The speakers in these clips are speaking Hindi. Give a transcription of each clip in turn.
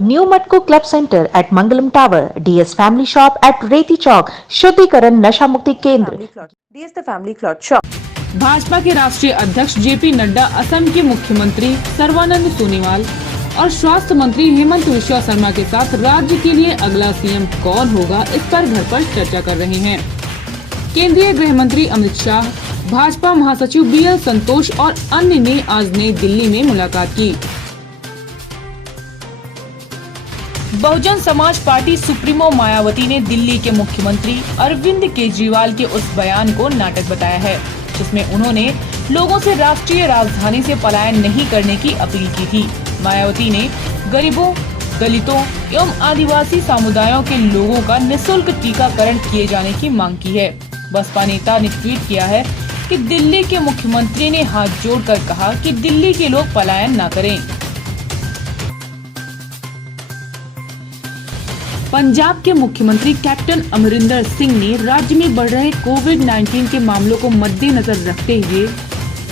New Matco Club Center at Mangalam Tower, DS Family Shop at Reti Chowk, शुद्धिकरण नशा मुक्ति केंद्र। DS the Family Cloth Shop। Bhajpa के राष्ट्रीय अध्यक्ष जेपी नड्डा, असम के मुख्यमंत्री सर्बानंद सोनोवाल और स्वास्थ्य मंत्री हेमंत बिश्वा शर्मा के साथ राज्य के लिए अगला सीएम कौन होगा, इस पर घर पर चर्चा कर रहे हैं। केंद्रीय गृह मंत्री अमित शाह, भाजपा महासचिव BL संतोष और अन्य ने आज नई दिल्ली में मुलाकात की। बहुजन समाज पार्टी सुप्रीमो मायावती ने दिल्ली के मुख्यमंत्री अरविंद केजरीवाल के उस बयान को नाटक बताया है, जिसमें उन्होंने लोगों से राष्ट्रीय राजधानी से पलायन नहीं करने की अपील की थी। मायावती ने गरीबों, दलितों एवं आदिवासी समुदायों के लोगों का निःशुल्क टीकाकरण किए जाने की मांग की है। बसपा नेता ने ट्वीट किया है कि दिल्ली के मुख्यमंत्री ने हाथ जोड़कर कहा कि दिल्ली के लोग पलायन न करें। पंजाब के मुख्यमंत्री कैप्टन अमरिंदर सिंह ने राज्य में बढ़ रहे कोविड-19 के मामलों को मद्देनजर रखते हुए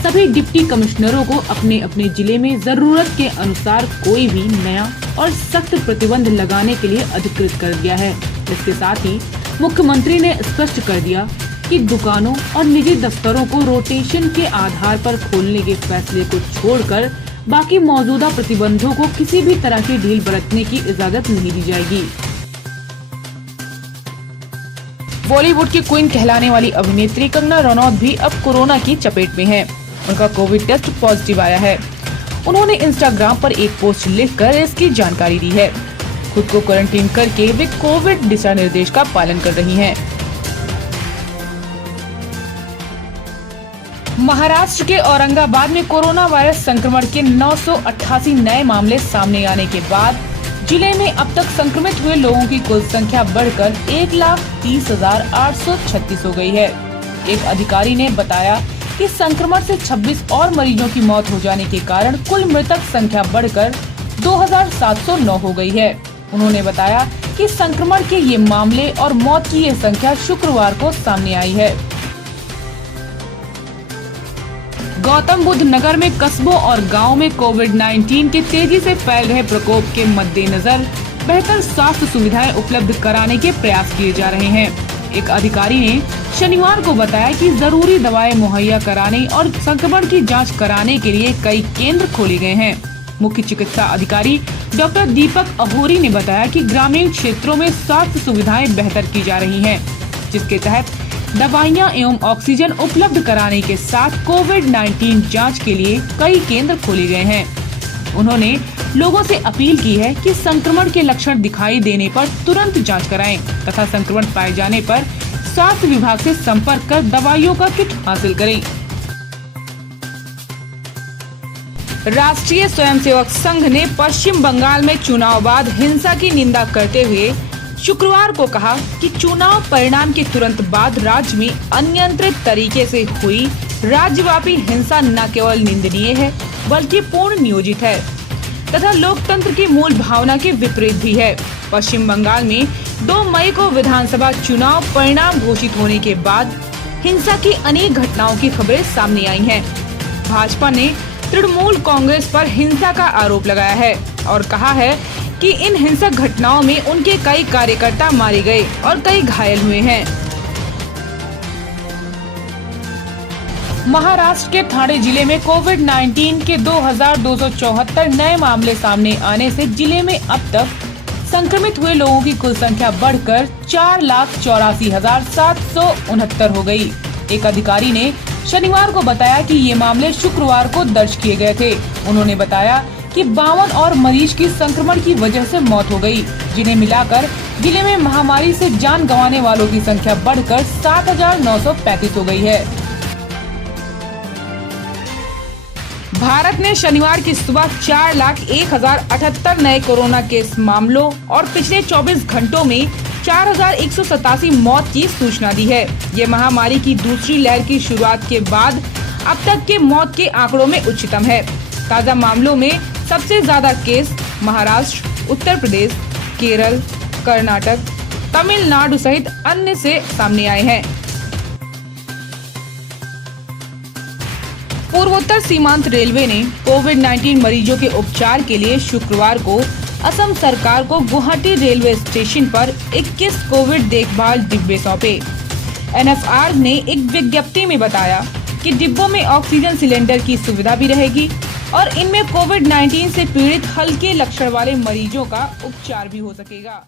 सभी डिप्टी कमिश्नरों को अपने अपने जिले में जरूरत के अनुसार कोई भी नया और सख्त प्रतिबंध लगाने के लिए अधिकृत कर दिया है। इसके साथ ही मुख्यमंत्री ने स्पष्ट कर दिया कि दुकानों और निजी दफ्तरों को रोटेशन के आधार पर खोलने के फैसले को छोड़कर बाकी मौजूदा प्रतिबंधों को किसी भी तरह की ढील बरतने की इजाजत नहीं दी जाएगी। बॉलीवुड की क्वीन कहलाने वाली अभिनेत्री कंगना रनौत भी अब कोरोना की चपेट में है। उनका कोविड टेस्ट पॉजिटिव आया है। उन्होंने इंस्टाग्राम पर एक पोस्ट लिखकर इसकी जानकारी दी है। खुद को क्वारंटीन करके वे कोविड दिशा निर्देश का पालन कर रही हैं। महाराष्ट्र के औरंगाबाद में कोरोना वायरस संक्रमण के 988 नए मामले सामने आने के बाद जिले में अब तक संक्रमित हुए लोगों की कुल संख्या बढ़कर 1,30,836 हो गई है। एक अधिकारी ने बताया कि संक्रमण से 26 और मरीजों की मौत हो जाने के कारण कुल मृतक संख्या बढ़कर 2,709 हो गई है। उन्होंने बताया कि संक्रमण के ये मामले और मौत की ये संख्या शुक्रवार को सामने आई है। गौतम बुद्ध नगर में कस्बों और गांवों में कोविड-19 के तेजी से फैल रहे प्रकोप के मद्देनजर बेहतर स्वास्थ्य सुविधाएं उपलब्ध कराने के प्रयास किए जा रहे हैं। एक अधिकारी ने शनिवार को बताया कि जरूरी दवाएं मुहैया कराने और संक्रमण की जांच कराने के लिए कई केंद्र खोले गए हैं। मुख्य चिकित्सा अधिकारी डॉक्टर दीपक अहोरी ने बताया कि ग्रामीण क्षेत्रों में स्वास्थ्य सुविधाएं बेहतर की जा रही हैं, जिसके तहत दवाइयां एवं ऑक्सीजन उपलब्ध कराने के साथ कोविड-19 जांच के लिए कई केंद्र खोले गए हैं। उन्होंने लोगों से अपील की है कि संक्रमण के लक्षण दिखाई देने पर तुरंत जांच कराएं तथा संक्रमण पाए जाने पर स्वास्थ्य विभाग से संपर्क कर दवाइयों का किट हासिल करें। राष्ट्रीय स्वयंसेवक संघ ने पश्चिम बंगाल में चुनाव बाद हिंसा की निंदा करते हुए शुक्रवार को कहा कि चुनाव परिणाम के तुरंत बाद राज्य में अनियंत्रित तरीके से हुई राज्यव्यापी हिंसा न केवल निंदनीय है बल्कि पूर्ण नियोजित है तथा लोकतंत्र की मूल भावना के विपरीत भी है। पश्चिम बंगाल में 2 मई को विधानसभा चुनाव परिणाम घोषित होने के बाद हिंसा की अनेक घटनाओं की खबरें सामने आई हैं। भाजपा ने तृणमूल कांग्रेस पर हिंसा का आरोप लगाया है और कहा है कि इन हिंसक घटनाओं में उनके कई कार्यकर्ता मारे गए और कई घायल हुए हैं। महाराष्ट्र के ठाणे जिले में कोविड-19 के 2,274 नए मामले सामने आने से जिले में अब तक संक्रमित हुए लोगों की कुल संख्या बढ़कर 4,84,769 हो गई। एक अधिकारी ने शनिवार को बताया कि ये मामले शुक्रवार को दर्ज किए गए थे। उन्होंने बताया कि 52 और मरीज की संक्रमण की वजह से मौत हो गई, जिन्हें मिलाकर जिले में महामारी से जान गंवाने वालों की संख्या बढ़कर 7,935 हो गई है। भारत ने शनिवार की सुबह 4,01,078 नए कोरोना केस मामलों और पिछले 24 घंटों में 4,187 मौत की सूचना दी है। ये महामारी की दूसरी लहर की शुरुआत के बाद अब तक के मौत के आंकड़ों में उच्चतम है। ताज़ा मामलों में सबसे ज्यादा केस महाराष्ट्र, उत्तर प्रदेश, केरल, कर्नाटक, तमिलनाडु सहित अन्य से सामने आए हैं। पूर्वोत्तर सीमांत रेलवे ने कोविड-19 मरीजों के उपचार के लिए शुक्रवार को असम सरकार को गुवाहाटी रेलवे स्टेशन पर 21 कोविड देखभाल डिब्बे सौंपे। NFR ने एक विज्ञप्ति में बताया कि डिब्बों में ऑक्सीजन सिलेंडर की सुविधा भी रहेगी और इनमें कोविड-19 से पीड़ित हल्के लक्षण वाले मरीजों का उपचार भी हो सकेगा।